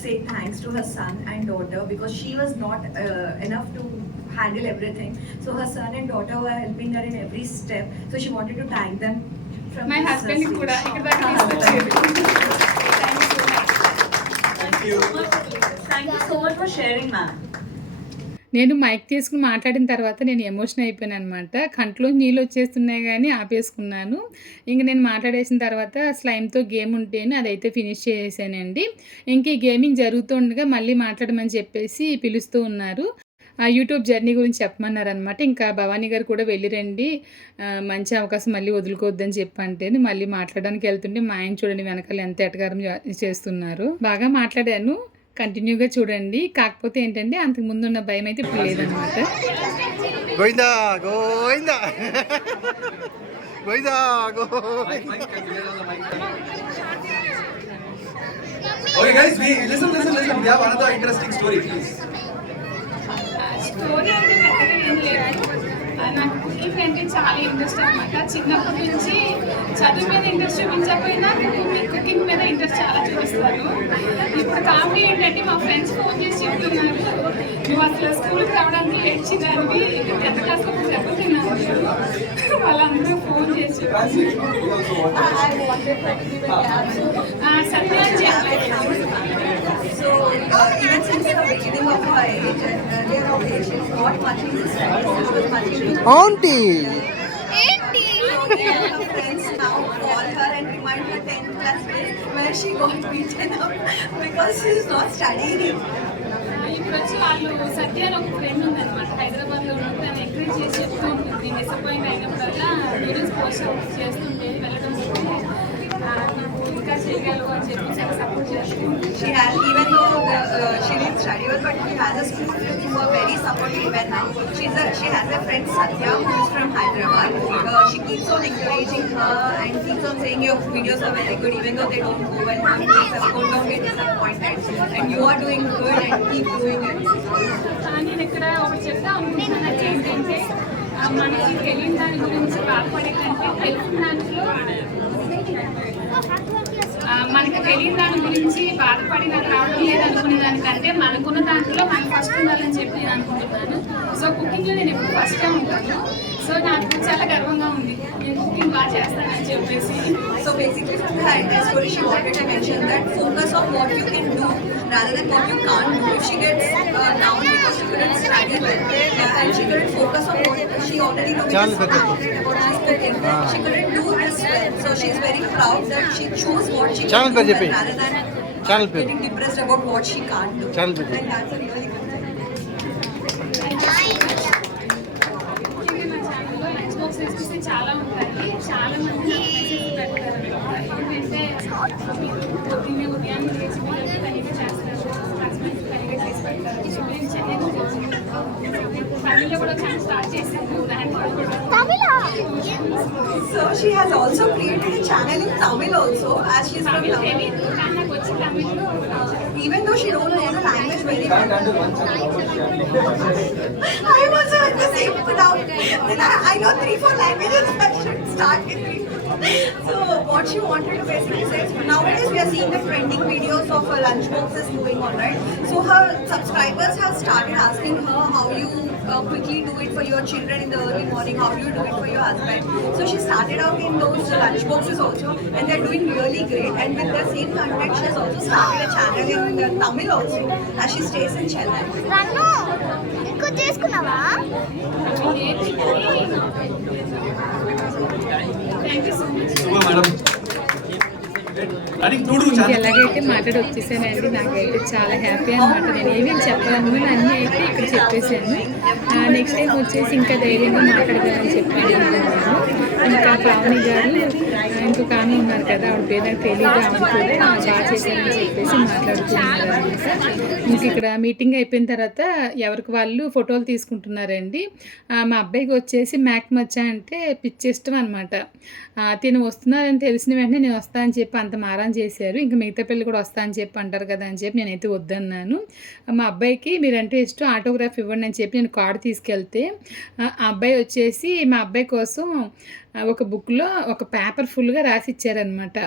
say thanks to her son and daughter because she was not enough to handle everything. So her son and daughter were helping her in every step. So she wanted to thank them from my husband కూడా ఇక్కడ దాకా తీసుకొచ్చారు. Thank you so much for sharing, ma'am. నేను mic తీసుకుని మాట్లాడిన తర్వాత నేను emotion అయిపోయాను అనమాట. కంట్లో నీళ్ళు వచ్చేస్తున్నాయి కానీ ఆపేసుకున్నాను. ఇంక నేను మాట్లాడేసిన తర్వాత స్లైమ్తో గేమ్ ఉంటేనే అదైతే ఫినిష్ చేసేసానండి. ఇంక ఈ గేమింగ్ జరుగుతుండగా మళ్ళీ మాట్లాడమని చెప్పేసి పిలుస్తూ ఉన్నారు. యూట్యూబ్ జర్నీ గురించి చెప్పమన్నారనమాట. ఇంకా భవానీ గారు కూడా వెళ్ళిరండి, మంచి అవకాశం మళ్ళీ వదులుకోవద్దని చెప్పంటేని మళ్ళీ మాట్లాడడానికి వెళ్తుంటే మా ఆయన చూడండి వెనకాల ఎంత ఎటకారం చేస్తున్నారు. బాగా మాట్లాడాను, కంటిన్యూగా చూడండి. కాకపోతే ఏంటంటే అంతకుముందు ఉన్న భయం అయితే ఇప్పుడు లేదనమాట. Govinda Govinda Govinda Govinda. Okay guys, listen. We have another interesting story, please. Story అంటే పెద్దగా ఏం లేదు. నాకు కుకింగ్ అంటే చాలా ఇంట్రెస్ట్ అనమాట. చిన్నప్పటి నుంచి చదువు మీద ఇంట్రెస్ట్ చూపించకపోయినా కుకింగ్ మీద ఇంట్రెస్ట్ చాలా చూపిస్తాను. ఇప్పుడు కామెడీ ఏంటంటే మా ఫ్రెండ్స్ ఫోన్ చేసి చెప్తున్నారు, నువ్వు అసలు స్కూల్కి రావడానికి ఏడ్చిదానివి, 10th క్లాస్లో దెబ్బతిన్నాను. వాళ్ళందరూ ఫోన్ చేసి సత్య అని చెప్పలేదు. So even since the beginning of her age and earlier of age, she's not much into studies. She was much into Auntie. her friends now call her and remind her 10th class days where she got beaten up because she's not studying. ఇప్పుడు వచ్చి వాళ్ళు సత్య అని ఒక friend ఉందన్నమాట, హైదరాబాద్లో ఉన్నప్పుడు తను encourage చేసి చెప్తూ ఉంటుంది. డిసప్పాయింట్ అయినప్పుడల్లా వీడియోస్ పోస్ట్ చేస్తుంటే వెళ్ళడం నువ్వు ఇంకా చేయగలవు అని చెప్పి చాలా సపోర్ట్ చేస్తుంది. She has, even though she didn't study well, but she has a school who are very supportive even now. She has a friend Satya who is from Hyderabad. She keeps on encouraging her and keeps on saying your videos are very good, even though they don't go well. Don't get disappointed, and you are doing good and keep doing it. నేను ఇక్కడ ఒకటి చెప్తా అనుకుంటున్నాను ఏంటంటే, మనకి తెలియని దాని గురించి బాధపడే కంటే తెలిసిన దాంట్లో మనకి తెలియని దాని గురించి బాధపడి నాకు రావడం లేదనుకునే దానికంటే మనకున్న దాంట్లో మనం ఫస్ట్ ఉండాలని చెప్పి నేను అనుకుంటున్నాను. సో కుకింగ్లో నేను ఎప్పుడు ఫస్ట్గా ఉంటాను. సో నాకు చాలా గర్వంగా ఉంది నేను కుకింగ్ బాగా చేస్తానని చెప్పేసి. So basically from her entire story, she wanted to mention that focus on what you can do rather than what you can't do. If she gets down because she couldn't study well and she couldn't focus on what she already knows about she's cooking, she couldn't do this well. So she's very proud that she chose what she can do well rather than getting depressed about what she can't do. And that's a really good thing. ముఖ్యంగా నా ఛానల్లో lunch box recipes చాలా ఉంటాయి. చాలా మంది నాకు message పెడతారు ఏంటంటే మీరు పొద్దున్నే ఉదయాన్నే లేచి పిల్లలకి తనిఖీ చేస్తారు, హస్బెండ్కి తనిఖీ చేసి పెడతారు. నేను చెన్నైలో తమిళ్లో కూడా ఛానల్ స్టార్ట్ చేశాను, దాంట్లో కూడా So she has also created a channel in Tamil also, as she's from Tamil Tamil. తెలియదు కానీ నాకు వచ్చి తమిళ్లో Even though she don't know the language very well. I was at the same doubt. Then I know 3-4 languages. I should start with 3. So what she wanted to basically say is, nowadays we are seeing the trending videos of her lunch boxes going on, right? So her subscribers have started asking her how you quickly do it for your children in the early morning, how do you do it for your husband. So she started out in those lunch boxes also, and they're doing really great. And with the same content, she has also started a channel in Tamil also, as she stays in Chennai. Run ఎక్కువ చేసుకున్నావా? Thank you so much. Super, madam. Running through to ఇంక channel. ఎలాగైతే మాట్లాడి వచ్చేసానండి, నాకైతే చాలా happy అనమాట. నేను ఏమేమి చెప్పాను అన్నీ అయితే ఇక్కడ చెప్పేశాను. నెక్స్ట్ టైం వచ్చేసి ఇంకా ధైర్యంగా మాట్లాడదామని చెప్పాను అనుకున్నాను. ఇంకా పావని గారు ఇంకొక ఆమె ఉన్నారు కదా, ఆవిడ పేరు నాకు తెలియదు, ఆమె కూడా బాగా చేశారని చెప్పేసి మాట్లాడుతున్నారు అనమాట. ఇంక ఇక్కడ మీటింగ్ అయిపోయిన తర్వాత ఎవరికి వాళ్ళు ఫోటోలు తీసుకుంటున్నారండి. మా అబ్బాయికి వచ్చేసి మ్యాక్ మచ్చా అంటే పిచ్చి ఇష్టం అనమాట. తిను వస్తున్నారని తెలిసిన వెంటనే నేను వస్తా అని చెప్పి అంత మారం చేశారు. ఇంకా మిగతా పిల్లలు కూడా వస్తా అని చెప్పి అంటారు కదా అని చెప్పి నేనైతే వద్దన్నాను. మా అబ్బాయికి మీరంటే ఇష్టం, ఆటోగ్రాఫ్ ఇవ్వండి అని చెప్పి నేను కార్డు తీసుకెళ్తే ఆ అబ్బాయి వచ్చేసి మా అబ్బాయి కోసం ఒక బుక్లో ఒక పేపర్ ఫుల్గా రాసి ఇచ్చారనమాట.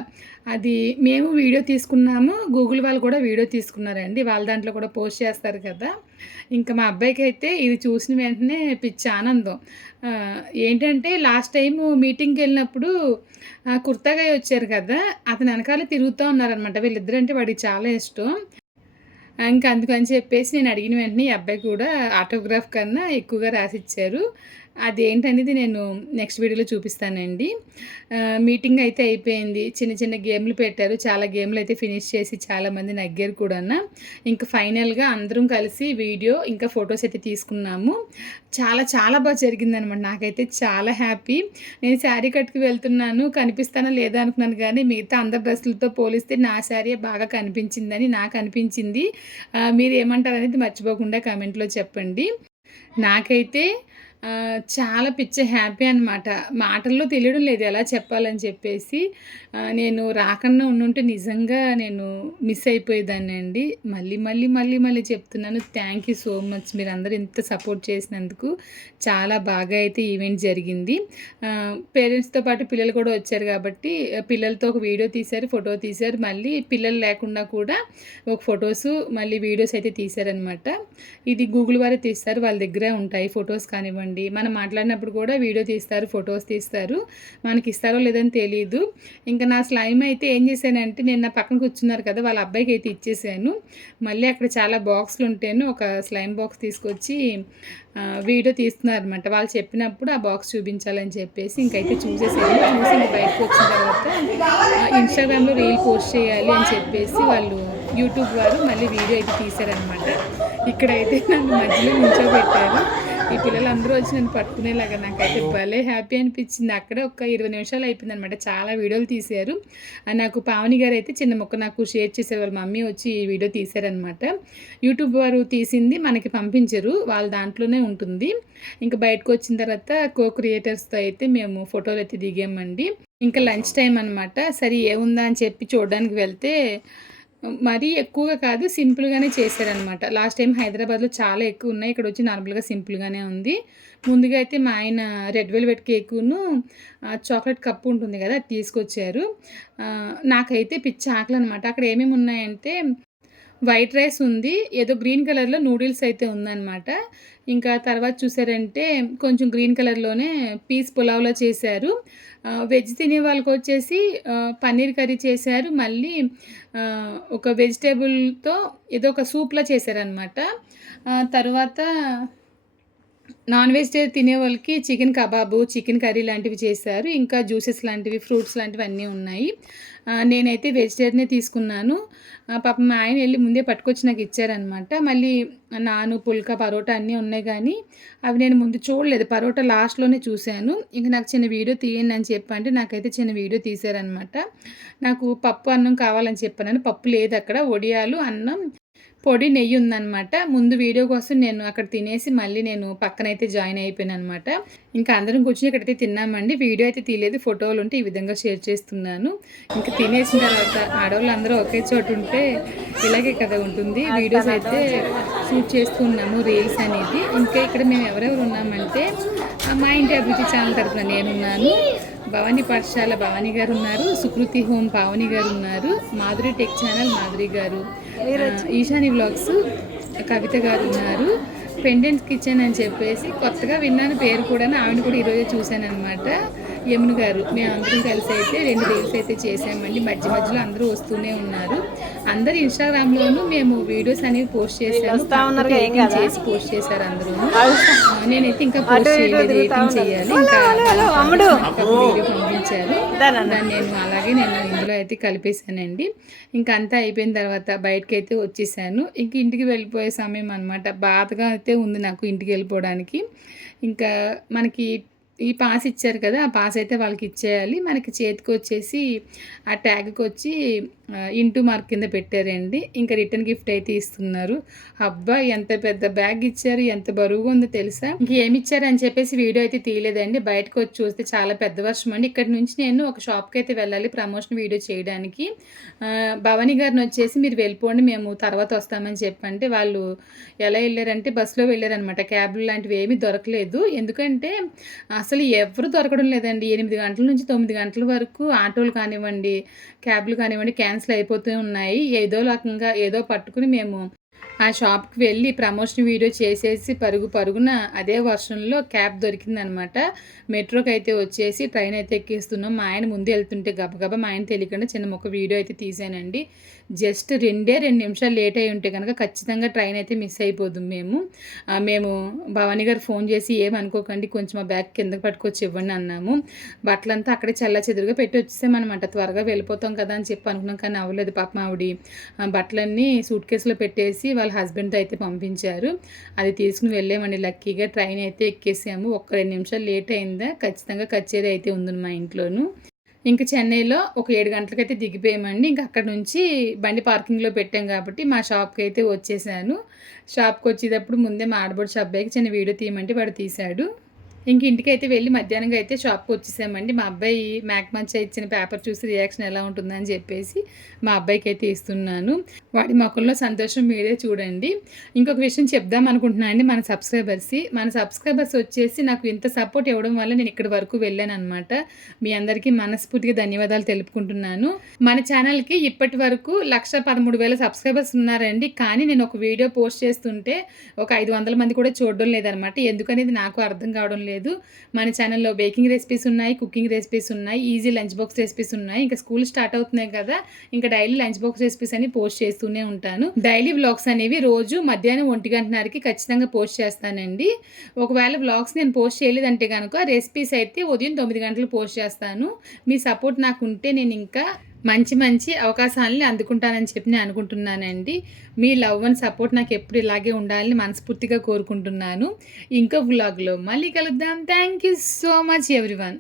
అది మేము వీడియో తీసుకున్నాము, గూగుల్ వాళ్ళు కూడా వీడియో తీసుకున్నారండి, వాళ్ళ దాంట్లో కూడా పోస్ట్ చేస్తారు కదా. ఇంకా మా అబ్బాయికి అయితే ఇది చూసిన వెంటనే పిచ్చి ఆనందం. ఏంటంటే లాస్ట్ టైము మీటింగ్కి వెళ్ళినప్పుడు కుర్తాగా వచ్చారు కదా, అతను వెనకాల తిరుగుతూ ఉన్నారనమాట. వీళ్ళిద్దరంటే వాడికి చాలా ఇష్టం. ఇంకా అందుకని చెప్పేసి నేను అడిగిన వెంటనే ఈ అబ్బాయి కూడా ఆటోగ్రాఫ్ కన్నా ఎక్కువగా రాసిచ్చారు. అదేంటనేది నేను నెక్స్ట్ వీడియోలో చూపిస్తానండి. మీటింగ్ అయితే అయిపోయింది. చిన్న చిన్న గేమ్లు పెట్టారు. చాలా గేమ్లు అయితే ఫినిష్ చేసి చాలామంది నగ్గారు కూడాను. ఇంకా ఫైనల్గా అందరం కలిసి వీడియో ఇంకా ఫొటోస్ అయితే తీసుకున్నాము. చాలా చాలా బాగా జరిగిందనమాట. నాకైతే చాలా హ్యాపీ. నేను శారీ కట్టుకు వెళ్తున్నాను, కనిపిస్తానా లేదా అనుకున్నాను, కానీ మిగతా అందరి డ్రెస్సులతో పోలిస్తే నా శారీ బాగా కనిపించిందని నాకు అనిపించింది. మీరు ఏమంటారు అనేది మర్చిపోకుండా కామెంట్లో చెప్పండి. నాకైతే చాలా పిచ్చి హ్యాపీ అనమాట. మాటల్లో తెలియడం లేదు ఎలా చెప్పాలని చెప్పేసి. నేను రాకుండా ఉండుంటే నిజంగా నేను మిస్ అయిపోయేదాన్నండి. మళ్ళీ చెప్తున్నాను, థ్యాంక్ యూ సో మచ్. మీరందరూ ఇంత సపోర్ట్ చేసినందుకు. చాలా బాగా అయితే ఈవెంట్ జరిగింది. పేరెంట్స్తో పాటు పిల్లలు కూడా వచ్చారు కాబట్టి పిల్లలతో ఒక వీడియో తీశారు, ఫోటో తీశారు. మళ్ళీ పిల్లలు లేకుండా కూడా ఒక ఫొటోస్ మళ్ళీ వీడియోస్ అయితే తీశారనమాట. ఇది గూగుల్ వారే తీస్తారు, వాళ్ళ దగ్గరే ఉంటాయి ఫొటోస్ కానివ్వండి. మనం మాట్లాడినప్పుడు కూడా వీడియో తీస్తారు, ఫొటోస్ తీస్తారు. మనకి ఇస్తారో లేదని తెలియదు. ఇంకా నా స్లైమ్ అయితే ఏం చేశానంటే, నేను నా పక్కన కూర్చున్నారు కదా, వాళ్ళ అబ్బాయికి అయితే ఇచ్చేసాను. మళ్ళీ అక్కడ చాలా బాక్సులు ఉంటేను ఒక స్లైమ్ బాక్స్ తీసుకొచ్చి వీడియో తీస్తున్నారు అనమాట. వాళ్ళు చెప్పినప్పుడు ఆ బాక్స్ చూపించాలని చెప్పేసి ఇంకైతే చూసేసాను. చూసి ఇంక బయటకు వచ్చిన తర్వాత ఇన్స్టాగ్రామ్లో రీల్ పోస్ట్ చేయాలి అని చెప్పేసి వాళ్ళు యూట్యూబ్ వారు మళ్ళీ వీడియో అయితే తీశారనమాట. ఇక్కడైతే నన్ను మధ్యలో నిల్చోబెట్టారు. ఈ పిల్లలందరూ వచ్చి నన్ను పట్టుకునేలాగా నాకైతే భలే హ్యాపీ అనిపించింది. అక్కడే ఒక 20 నిమిషాలు అయిపోయింది అనమాట. చాలా వీడియోలు తీశారు. నాకు పావని గారు అయితే చిన్న మొక్క నాకు షేర్ చేశారు. వాళ్ళ మమ్మీ వచ్చి ఈ వీడియో తీశారనమాట. యూట్యూబ్ వారు తీసింది మనకి పంపించరు, వాళ్ళ దాంట్లోనే ఉంటుంది. ఇంకా బయటకు వచ్చిన తర్వాత క్రియేటర్స్తో అయితే మేము ఫోటోలు అయితే దిగామండి. ఇంకా లంచ్ టైం అనమాట. సరే ఏముందా అని చెప్పి చూడడానికి వెళ్తే మరీ ఎక్కువగా కాదు, సింపుల్గానే చేశారనమాట. లాస్ట్ టైం హైదరాబాద్లో చాలా ఎక్కువ ఉన్నాయి, ఇక్కడ వచ్చి నార్మల్గా సింపుల్గానే ఉంది. ముందుగా అయితే మా ఆయన రెడ్ వెల్వెట్ కేకును చాక్లెట్ కప్పు ఉంటుంది కదా, అది తీసుకొచ్చారు. నాకైతే పిచ్చి ఆకలి అనమాట. అక్కడ ఏమేమి ఉన్నాయంటే వైట్ రైస్ ఉంది, ఏదో గ్రీన్ కలర్లో నూడిల్స్ అయితే ఉందన్నమాట. ఇంకా తర్వాత చూసారంటే కొంచెం గ్రీన్ కలర్లోనే పీస్ పులావ్లో చేశారు. వెజ్ తినే వాళ్ళకి వచ్చేసి పన్నీర్ కర్రీ చేశారు. మళ్ళీ ఒక వెజిటేబుల్తో ఏదో ఒక సూప్లా చేశారనమాట. తర్వాత నాన్ వెజిటేరియన్ తినే వాళ్ళకి చికెన్ కబాబు, చికెన్ కర్రీ లాంటివి చేశారు. ఇంకా జ్యూసెస్ లాంటివి, ఫ్రూట్స్ లాంటివి అన్నీ ఉన్నాయి. నేనైతే వెజిటేరియనే తీసుకున్నాను. పాపం మా ఆయన వెళ్ళి ముందే పట్టుకొచ్చి నాకు ఇచ్చారనమాట. మళ్ళీ నాను, పుల్కా, పరోటా అన్నీ ఉన్నాయి, కానీ అవి నేను ముందు చూడలేదు. పరోటా లాస్ట్లోనే చూశాను. ఇంకా నాకు చిన్న వీడియో తీయండి అని చెప్పంటే నాకైతే చిన్న వీడియో తీశారనమాట. నాకు పప్పు అన్నం కావాలని చెప్పాను. పప్పు లేదు అక్కడ, వడియాలు, అన్నం, పొడి, నెయ్యి ఉందన్నమాట. ముందు వీడియో కోసం నేను అక్కడ తినేసి మళ్ళీ నేను పక్కనైతే జాయిన్ అయిపోయాను అనమాట. ఇంకా అందరం కూర్చొని ఇక్కడైతే తిన్నామండి. వీడియో అయితే తీయలేదు, ఫోటోలు ఉంటే ఈ విధంగా షేర్ చేస్తున్నాను. ఇంకా తినేసిన తర్వాత ఆడవాళ్ళు అందరూ ఒకే చోట ఉంటే ఇలాగే కదా ఉంటుంది. వీడియోస్ అయితే షూట్ చేస్తున్నాము, రీల్స్ అనేది. ఇంకా ఇక్కడ మేము ఎవరెవరు ఉన్నామంటే మా ఇంటి అభిరుచి ఛానల్ తరఫున నేనున్నాను, భవానీ పాఠశాల భవానీ గారు ఉన్నారు, సుకృతి హోమ్ పావని గారు ఉన్నారు, మాధురి టెక్ ఛానల్ మాధురి గారు, ఈశాని వ్లాగ్స్ కవిత గారు ఉన్నారు, పెండెంట్స్ కిచెన్ అని చెప్పేసి కొత్తగా విన్నాను పేరు కూడా, ఆవిడ కూడా ఈరోజే చూశాను అనమాట, యమున గారు. మేమందరం కలిసి అయితే 2 రీల్స్ అయితే చేసామండి. మధ్యలో అందరూ వస్తూనే ఉన్నారు. అందరు ఇన్స్టాగ్రామ్లోనూ మేము వీడియోస్ అనేవి పోస్ట్ చేసాము, చేసి పోస్ట్ చేశారు అందరూ. నేనైతే ఇంకా పోస్ట్ చేయలేదు, ఎడిటింగ్ చేయాలి. ఇంకా వీడియో పంపించారు, దాన్ని నేను ఇందులో అయితే కలిపేశానండి. ఇంకా అంతా అయిపోయిన తర్వాత బయటకు అయితే వచ్చేసాను. ఇంక ఇంటికి వెళ్ళిపోయే సమయం అనమాట. బాధగా అయితే ఉంది నాకు ఇంటికి వెళ్ళిపోవడానికి. ఇంకా మనకి ఈ పాస్ ఇచ్చారు కదా, ఆ పాస్ అయితే వాళ్ళకి ఇచ్చేయాలి. మనకి చేతికి వచ్చేసి ఆ ట్యాగ్కి వచ్చి ఇంటూ మార్క్ కింద పెట్టారండి. ఇంకా రిటర్న్ గిఫ్ట్ అయితే ఇస్తున్నారు. అబ్బా ఎంత పెద్ద బ్యాగ్ ఇచ్చారు, ఎంత బరువుగా ఉందో తెలుసా. ఇంకేమి ఇచ్చారు అని చెప్పేసి వీడియో అయితే తీయలేదండి. బయటకు వచ్చి చూస్తే చాలా పెద్ద వర్షం అండి. ఇక్కడ నుంచి నేను ఒక షాప్కి అయితే వెళ్ళాలి ప్రమోషన్ వీడియో చేయడానికి. భవానీ గారిని వచ్చేసి మీరు వెళ్ళిపోండి, మేము తర్వాత వస్తామని చెప్పంటే వాళ్ళు ఎలా వెళ్ళారంటే బస్సులో వెళ్ళారనమాట. క్యాబ్లు లాంటివి ఏమీ దొరకలేదు. ఎందుకంటే అసలు ఎవరు దొరకడం లేదండి. 8 గంటల నుంచి 9 గంటల వరకు ఆటోలు కానివ్వండి, క్యాబ్లు కానివ్వండి క్యాన్సిల్ అయిపోతూ ఉన్నాయి. ఏదో రకంగా ఏదో పట్టుకుని మేము ఆ షాప్కి వెళ్ళి ప్రమోషన్ వీడియో చేసేసి పరుగున అదే వర్షంలో క్యాబ్ దొరికిందనమాట. మెట్రోకి అయితే వచ్చేసి ట్రైన్ అయితే ఎక్కిస్తున్నాం. మా ఆయన ముందు వెళ్తుంటే గబగబా మా ఆయన తెలియకుండా చిన్న ఒక వీడియో అయితే తీసానండి. జస్ట్ 2 నిమిషాలు లేట్ అయి ఉంటే కనుక ఖచ్చితంగా ట్రైన్ అయితే మిస్ అయిపోదుం మేము భవానీ గారు ఫోన్ చేసి ఏమనుకోకండి కొంచెం ఆ బ్యాగ్ కిందకి పట్టుకొచ్చి ఇవ్వండి అన్నాము. బట్టలంతా అక్కడే చెల్లాచెదురుగా పెట్టి వచ్చేసామన్నమాట. త్వరగా వెళ్ళిపోతాం కదా అని చెప్పి అనుకున్నాం, కానీ అవ్వలేదు. పాపం ఆవిడ బట్టలన్నీ సూట్ కేసులో పెట్టేసి వాళ్ళ హస్బెండ్తో అయితే పంపించారు. అది తీసుకుని వెళ్ళామండి. లక్కీగా ట్రైన్ అయితే ఎక్కేసాము. 1-2 నిమిషాలు లేట్ అయిందా ఖచ్చితంగా కచ్చేది అయితే ఉంది మా ఇంట్లోనూ. ఇంక చెన్నైలో ఒక 7 గంటలకైతే దిగిపోయామండి. ఇంక అక్కడ నుంచి బండి పార్కింగ్లో పెట్టాం కాబట్టి మా షాప్కి అయితే వచ్చేసాను. షాప్కి వచ్చేటప్పుడు ముందే మా ఆడబడుచు అబ్బాయికి చిన్న వీడియో తీయమంటే వాడు తీశాడు. ఇంక ఇంటికైతే వెళ్ళి మధ్యాహ్నంగా అయితే షాప్కి వచ్చేసామండి. మా అబ్బాయి మ్యాక్మంచ్ ఇచ్చిన పేపర్ చూసి రియాక్షన్ ఎలా ఉంటుందని చెప్పేసి మా అబ్బాయికి అయితే ఇస్తున్నాను. వాడి మొక్కల్లో సంతోషం మీరే చూడండి. ఇంకొక విషయం చెప్దాం అనుకుంటున్నాను అండి. మన సబ్స్క్రైబర్స్ వచ్చేసి నాకు ఇంత సపోర్ట్ ఇవ్వడం వల్ల నేను ఇక్కడి వరకు వెళ్ళాను అనమాట. మీ అందరికీ మనస్ఫూర్తిగా ధన్యవాదాలు తెలుపుకుంటున్నాను. మన ఛానల్కి ఇప్పటి వరకు 1,13,000 సబ్స్క్రైబర్స్ ఉన్నారండి. కానీ నేను ఒక వీడియో పోస్ట్ చేస్తుంటే ఒక 500 మంది కూడా చూడడం లేదనమాట. ఎందుకనేది నాకు అర్థం కావడం లేదు. మన ఛానల్లో బేకింగ్ రెసిపీస్ ఉన్నాయి, కుకింగ్ రెసిపీస్ ఉన్నాయి, ఈజీ లంచ్ బాక్స్ రెసిపీస్ ఉన్నాయి. ఇంకా స్కూల్ స్టార్ట్ అవుతున్నాయి కదా, ఇంకా డైలీ లంచ్ బాక్స్ రెసిపీస్ అని పోస్ట్ చేస్తూనే ఉంటాను. డైలీ వ్లాగ్స్ అనేవి రోజు మధ్యాహ్నం 1 గంటన్నరకి ఖచ్చితంగా పోస్ట్ చేస్తానండి. ఒకవేళ వ్లాగ్స్ నేను పోస్ట్ చేయలేదంటే కనుక రెసిపీస్ అయితే ఉదయం 9 గంటలకు పోస్ట్ చేస్తాను. మీ సపోర్ట్ నాకు ఉంటే నేను ఇంకా మంచి అవకాశాలని అందుకుంటానని చెప్పి నేను అనుకుంటున్నానండి. మీ లవ్ అండ్ సపోర్ట్ నాకు ఎప్పుడు ఇలాగే ఉండాలని మనస్ఫూర్తిగా కోరుకుంటున్నాను. ఇంకో వ్లాగ్లో మళ్ళీ కలుద్దాం. Thank you so much everyone.